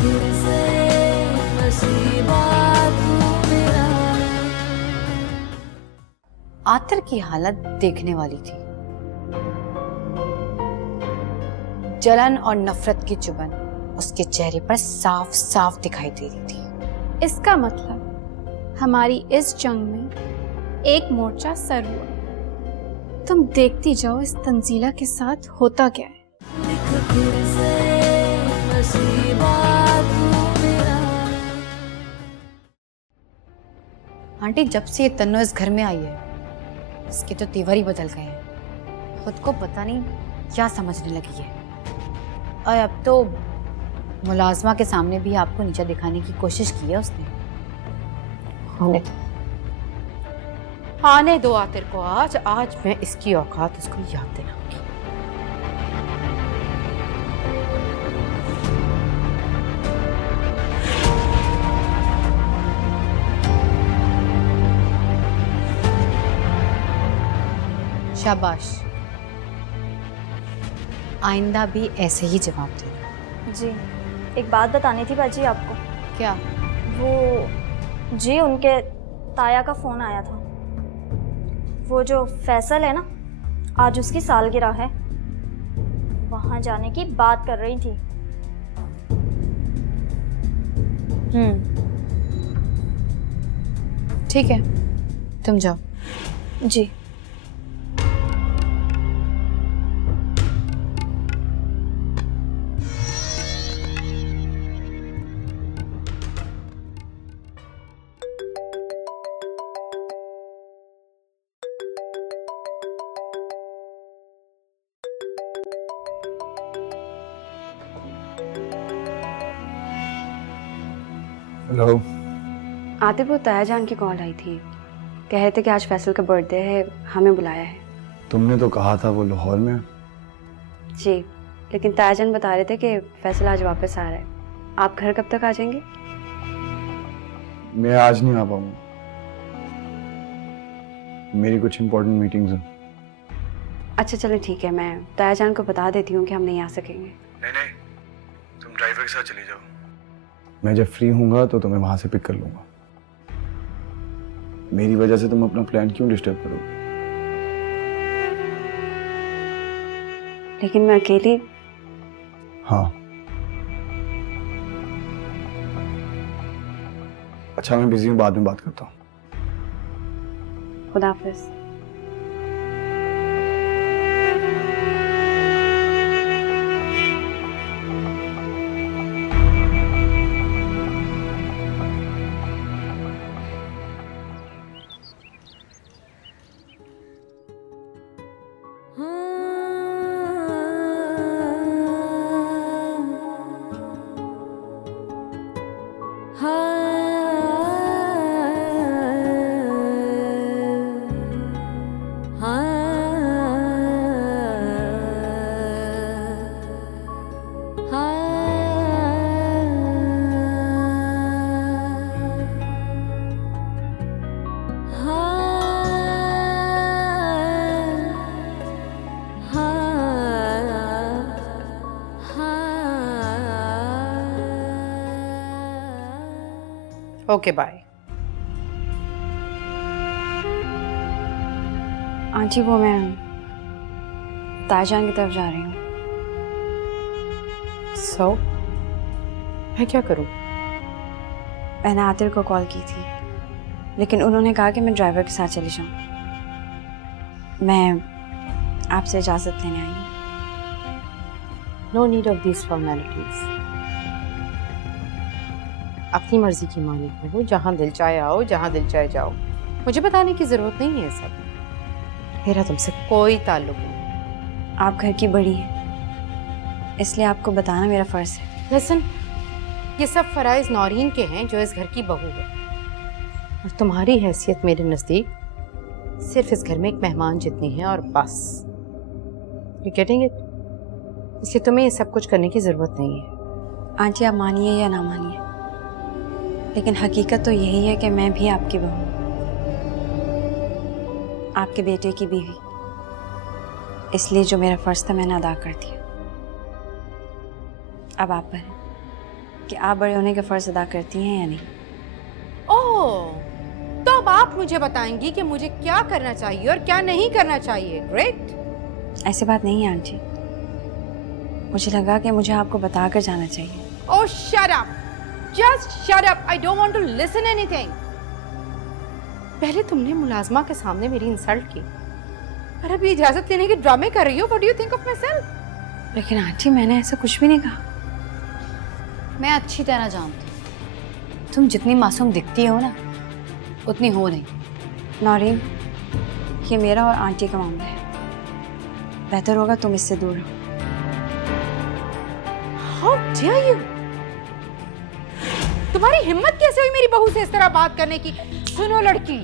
फिर से नसीबा तू मेरा। आतिर की हालत देखने वाली थी। जलन और नफरत की चुभन उसके चेहरे पर साफ साफ दिखाई दे रही थी। इसका मतलब हमारी इस जंग में एक मोर्चा सर हुआ। तुम देखती जाओ इस तंजीला के साथ होता क्या है। लिख फिर से नसीबा तू मेरा। आंटी, जब से ये तन्नो इस घर में आई है इसके तो तेवर ही बदल गए हैं। खुद को पता नहीं क्या समझने लगी है और अब तो मुलाजमा के सामने भी आपको नीचा दिखाने की कोशिश की है उसने। आने दो आतिर को। आज मैं इसकी औकात उसको याद दिलाऊंगी। शाबाश, आइंदा भी ऐसे ही जवाब देना। जी, एक बात बतानी थी बाजी आपको। क्या? वो जी, उनके ताया का फ़ोन आया था। वो जो फैसल है ना, आज उसकी सालगिरह है, वहाँ जाने की बात कर रही थी। ठीक है, तुम जाओ। जी। हेलो। आतिफ, वो ताया जान की कॉल आई थी, कह रहे थे कि आज फैसल का बर्थडे है, हमें बुलाया है। तुमने तो कहा था वो लाहौर में। जी, लेकिन ताया जान बता रहे थे कि फैसल आज वापस आ रहा है। आप घर कब तक आ जाएंगे? मैं आज नहीं आ पाऊंगा, मेरी कुछ इंपॉर्टेंट मीटिंग्स हैं। अच्छा चलो ठीक है, मैं ताया जान को बता देती हूँ कि हम नहीं आ सकेंगे। नहीं, तुम ड्राइवर के साथ चली जाओ। मैं जब फ्री होऊंगा तो तुम्हें वहां से पिक कर लूंगा। मेरी वजह से तुम अपना प्लान क्यों डिस्टर्ब करोगे? लेकिन मैं अकेली। हाँ। अच्छा, मैं बिजी हूँ, बाद में बात करता हूँ। खुदा हाफिज। Okay bye. आंटी, वो मैं ताया जान की तरफ जा रही हूँ। सो मैं क्या करूँ? मैंने आतिर को कॉल की थी, लेकिन उन्होंने कहा कि मैं ड्राइवर के साथ चली जाऊँ। मैं आपसे इजाज़त लेने आई हूँ। No need of these formalities. अपनी मर्जी की मालिक हो, जहाँ दिल चाहे आओ, जहाँ दिल चाहे जाओ। मुझे बताने की जरूरत नहीं है सब। मेरा तुमसे कोई ताल्लुक नहीं। आप घर की बड़ी हैं, इसलिए आपको बताना मेरा फ़र्ज़ है। लिसन, ये सब फराइज नौरीन के हैं जो इस घर की बहू है, और तुम्हारी हैसियत मेरे नज़दीक सिर्फ इस घर में एक मेहमान जितनी है और बस। You getting it? इसलिए तुम्हें ये सब कुछ करने की ज़रूरत नहीं है। आंटी, आप मानिए या ना मानिए, लेकिन हकीकत तो यही है कि मैं भी आपकी बहू हूँ, आपके बेटे की बीवी। इसलिए जो मेरा फ़र्ज़ था मैंने अदा कर दिया। अब आप पर है कि आप बड़े होने के फ़र्ज़ अदा करती हैं या नहीं। ओह, तो अब आप मुझे बताएंगी कि मुझे क्या करना चाहिए और क्या नहीं करना चाहिए। ग्रेट। ऐसी बात नहीं है आंटी, मुझे लगा कि मुझे आपको बता कर जाना चाहिए। Oh shut up, just shut up, I don't want to listen anything. पहले तुमने मुलाजमा के सामने मेरी इंसल्ट की और अभी इजाजत लेने के ड्रामे कर रही हो। What do you think of my self? लेकिन आंटी मैंने ऐसा कुछ भी नहीं कहा। मैं अच्छी तरह जानती हूँ तुम जितनी मासूम दिखती हो ना उतनी हो नहीं। नौरीन, ये मेरा और आंटी का मामला है, बेहतर होगा तुम इससे दूर रहो। How dare you? तुम्हारी हिम्मत कैसे हुई मेरी बहू से इस तरह बात करने की? सुनो लड़की,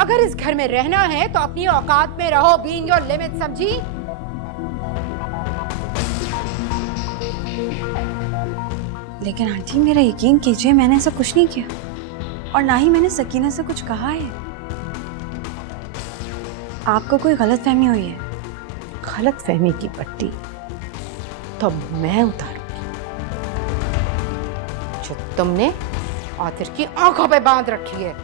अगर इस घर में रहना है तो अपनी औकात में रहो, बी इन योर लिमिट, समझी? लेकिन आंटी मेरा यकीन कीजिए, मैंने ऐसा कुछ नहीं किया और ना ही मैंने सकीना से कुछ कहा है। आपको कोई गलतफहमी हुई है। गलतफहमी की पट्टी तो मैं उतारूंगी जो तुमने आतिर की आंखों पे बांध रखी है।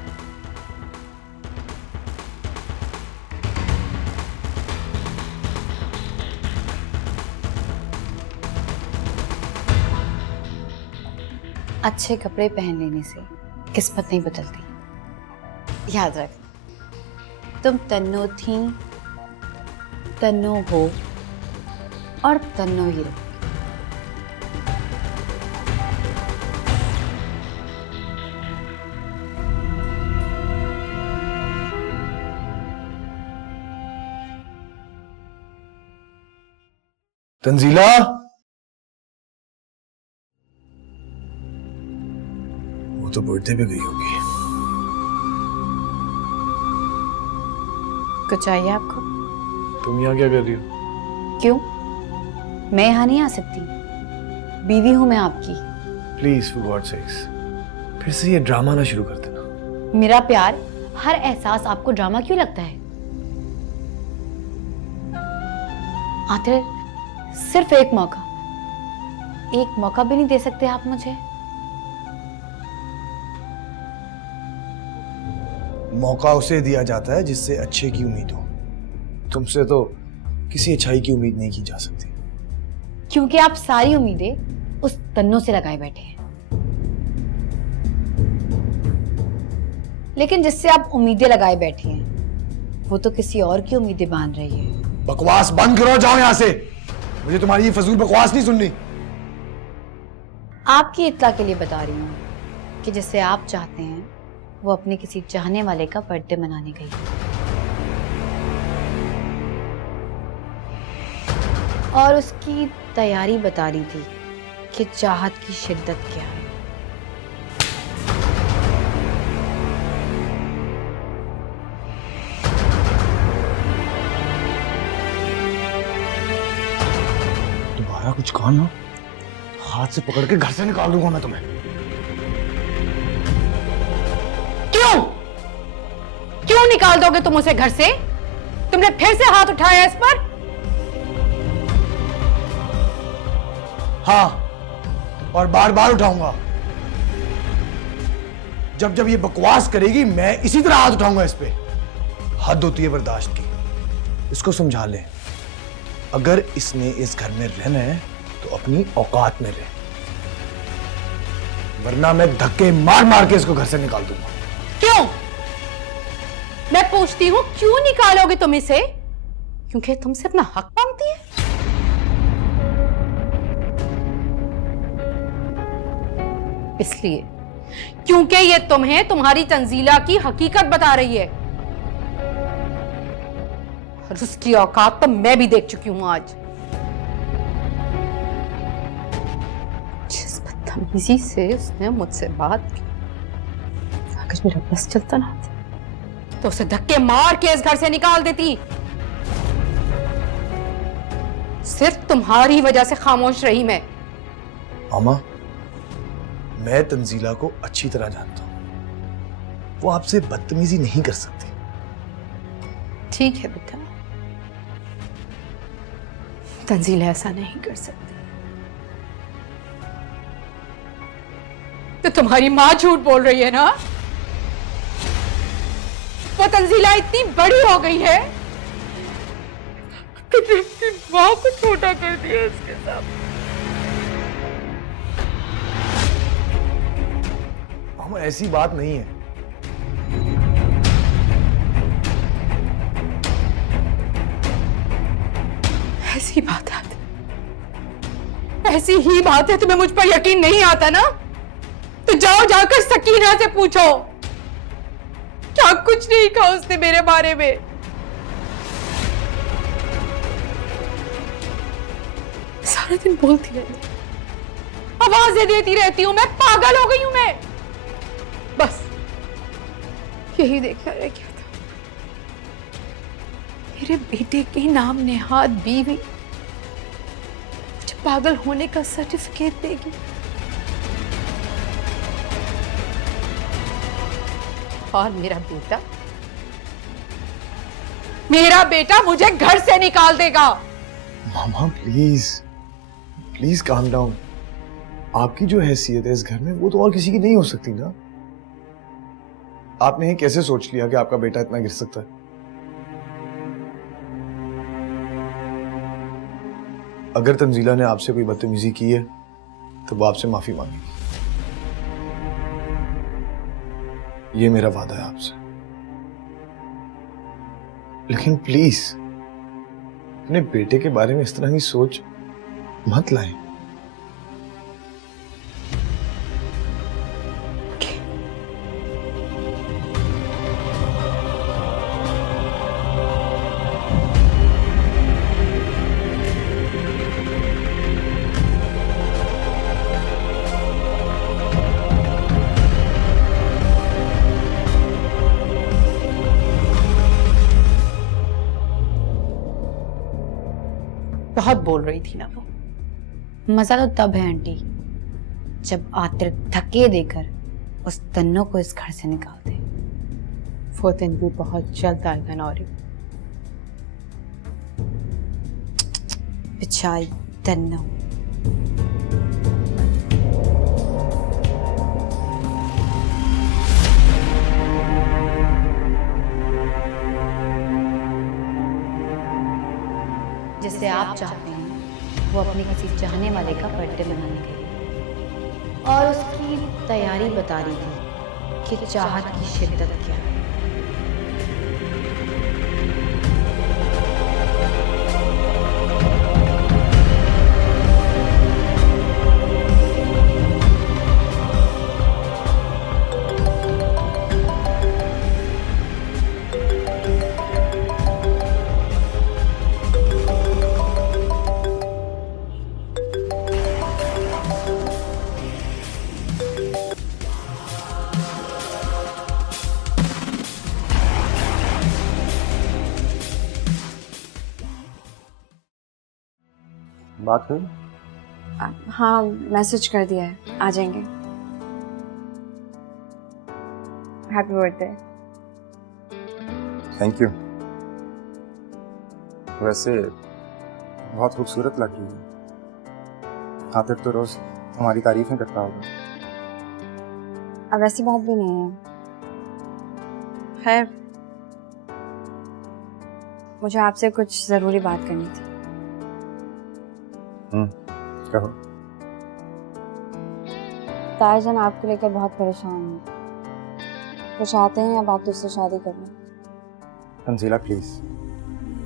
अच्छे कपड़े पहन लेने से किस्मत नहीं बदलती। याद रख, तुम तन्नो थी, तन्नो हो और तन्नो ही रहो। तंजीला, वो तो बर्थडे पे गई होगी। कुछ चाहिए आपको? तुम यहाँ क्या कर रही हो? क्यों? मैं यहाँ नहीं आ सकती, बीवी हूं मैं आपकी। प्लीज फॉर गॉड सेक्स, फिर से ये ड्रामा ना शुरू कर देना। मेरा प्यार, हर एहसास आपको ड्रामा क्यों लगता है? आखिर सिर्फ एक मौका भी नहीं दे सकते आप मुझे? मौका उसे दिया जाता है जिससे अच्छे की उम्मीद हो। तुमसे तो किसी अच्छाई की उम्मीद नहीं की जा सकती। क्योंकि आप सारी उम्मीदें उस तन्नों से लगाए बैठे हैं। लेकिन जिससे आप उम्मीदें लगाए बैठे हैं वो तो किसी और की उम्मीदें बांध रही है। बकवास बंद करो, जाओ यहाँ से। मुझे तुम्हारी ये फजूल बकवास नहीं सुननी। आपकी इत्तला के लिए बता रही हूँ कि जिसे आप चाहते हैं वो अपने किसी चाहने वाले का बर्थडे मनाने गई और उसकी तैयारी बता रही थी कि चाहत की शिद्दत क्या है। दोबारा कुछ कहा ना, हाथ से पकड़ के घर से निकाल दूंगा मैं तुम्हें। क्यों निकाल दोगे तुम उसे घर से? तुमने फिर से हाथ उठाया इस पर? हाँ, और बार बार उठाऊंगा। जब जब ये बकवास करेगी मैं इसी तरह हाथ उठाऊंगा इस पे। हद होती है बर्दाश्त की। इसको समझा ले, अगर इसने इस घर में रहना है तो अपनी औकात में रहे, वरना मैं धक्के मार मार के इसको घर से निकाल दूंगा। क्यों? मैं पूछती हूं, क्यों निकालोगे तुम इसे? क्योंकि तुमसे अपना हक मांगती है? इसलिए क्योंकि ये तुम्हें तुम्हारी तंजीला की हकीकत बता रही है और उसकी औकात तो मैं भी देख चुकी हूं आज। जिस बदतमीजी से उसने मुझसे बात की, अगर मेरा बस चलता ना तो उसे धक्के मार के इस घर से निकाल देती। सिर्फ तुम्हारी वजह से खामोश रही मैं। मामा, मैं तंजीला को अच्छी तरह जानता हूं, वो आपसे बदतमीजी नहीं कर सकती। ठीक है बेटा, तंजीला ऐसा नहीं कर सकती, तो तुम्हारी माँ झूठ बोल रही है ना? वो तंजीला इतनी बड़ी हो गई है कि अपनी माँ को छोटा कर दिया उसके सामने। हम ऐसी बात नहीं है। ऐसी बात है, ऐसी ही बात है। तुम्हें मुझ पर यकीन नहीं आता ना, तो जाओ जाकर सकीना से पूछो, क्या कुछ नहीं कहा उसने मेरे बारे में। सारा दिन बोलती रहती, आवाजें देती रहती हूं, मैं पागल हो गई हूं मैं। बस यही देखना रह गया था, मेरे बेटे के नाम नेहाद बीवी मुझे पागल होने का सर्टिफिकेट देगी। और मेरा बेटा मुझे घर से निकाल देगा। मामा प्लीज प्लीज काम डाउन। आपकी जो हैसियत है इस घर में वो तो और किसी की नहीं हो सकती ना। आपने ये कैसे सोच लिया कि आपका बेटा इतना गिर सकता है? अगर तंजीला ने आपसे कोई बदतमीजी की है तो वो आपसे माफी मांगेगी। ये मेरा वादा है आपसे। लेकिन प्लीज अपने बेटे के बारे में इस तरह की सोच मत लाएं। बहुत बोल रही थी ना वो। मजा तो तब है आंटी जब आतिर धक्के देकर उस तन्नो को इस घर से निकाल दे। वो दिन भी बहुत जल्द आएगा नौरी। बेचारी तन्नो। जिसे आप चाहते हैं वो अपने किसी चाहने वाले का बर्थडे मनाने गई और उसकी तैयारी बता रही थी कि चाहत की शिद्दत क्या है। बात हुई? हाँ, मैसेज कर दिया है, आ जाएंगे। Happy birthday. Thank you. वैसे बहुत खूबसूरत लगी है। आतिफ तो रोज हमारी तारीफें करता होगा। अब ऐसी बात भी नहीं है। खैर, मुझे आपसे कुछ जरूरी बात करनी थी। कहो। तायाजान आपको लेकर बहुत परेशान हैं। वो चाहते हैं अब आप दूसरी शादी कर लें। तंजीला प्लीज,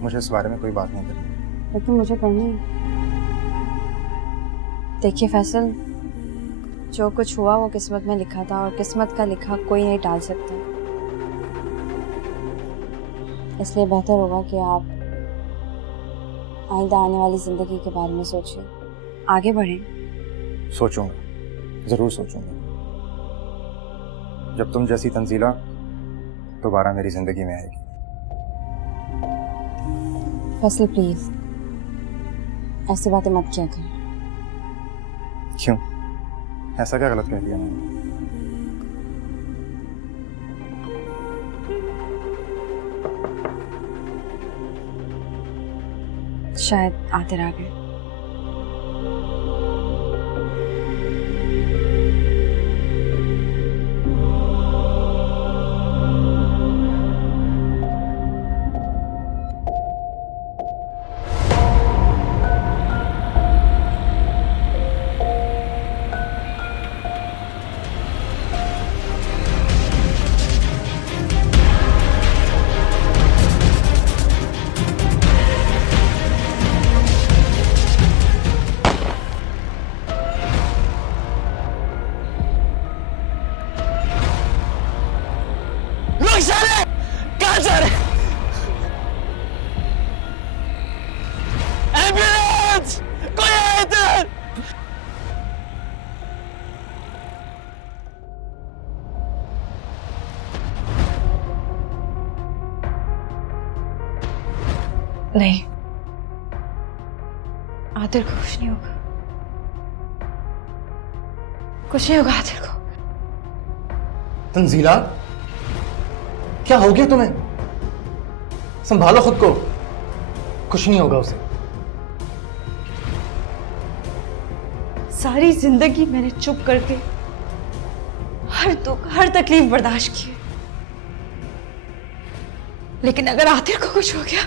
मुझे इस बारे में कोई बात नहीं करनी। लेकिन मुझे करनी है। देखिए फैसल, जो कुछ हुआ वो किस्मत में लिखा था और किस्मत का लिखा कोई नहीं टाल सकता। इसलिए बेहतर होगा कि आप आइंदा आने वाली जिंदगी के बारे में सोचिए, आगे बढ़ें। सोचूंगा, जरूर सोचूंगा। जब तुम जैसी तंजीला दोबारा मेरी जिंदगी में आएगी। फैसल प्लीज ऐसी बातें मत किया करें। क्यों? ऐसा क्या गलत कह दिया मैंने? शायद आते रह गए। नहीं, आदिर को कुछ नहीं होगा, कुछ नहीं होगा आदिर को। तंजीला, क्या हो गया तुम्हें? संभालो खुद को, कुछ नहीं होगा उसे। सारी जिंदगी मैंने चुप करके हर दुख हर तकलीफ बर्दाश्त की, लेकिन अगर आतिर को कुछ हो गया,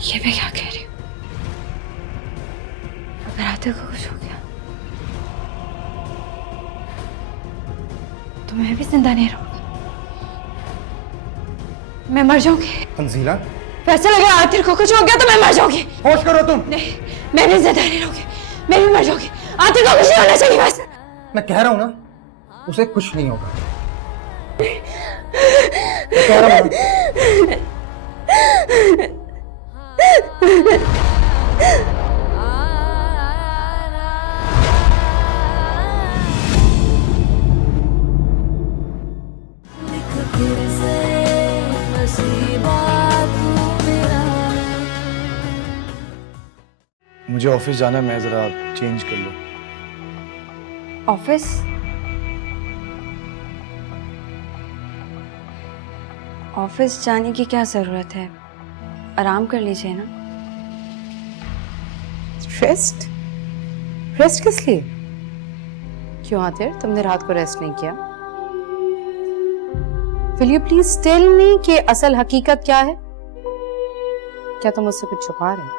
ये मैं क्या कह रही हूं? अगर आतिर को कुछ हो गया तो मैं भी जिंदा नहीं रहूंगी, मैं मर जाऊंगी। तंजीला, वैसे लगा आतिर को कुछ हो गया तो मैं मर जाऊंगी। होश करो तुम। नहीं, मैं भी जिंदा नहीं रहूंगी, मैं भी मर जाऊंगी। आतिर को कुछ नहीं होना चाहिए बस। मैं कह रहा हूं ना, उसे कुछ नहीं होगा। मैं कह रहा हूं ना। लिख फिर से नसीबा तू मेरा। मुझे ऑफिस जाना है, मैं जरा चेंज कर लूं। ऑफिस? ऑफिस जाने की क्या जरूरत है? आराम कर लीजिए ना। रेस्ट? रेस्ट किस लिए? क्यों आतिर, तुमने रात को रेस्ट नहीं किया? Will you please tell me कि असल हकीकत क्या है? क्या तुम मुझसे कुछ छुपा रहे हो?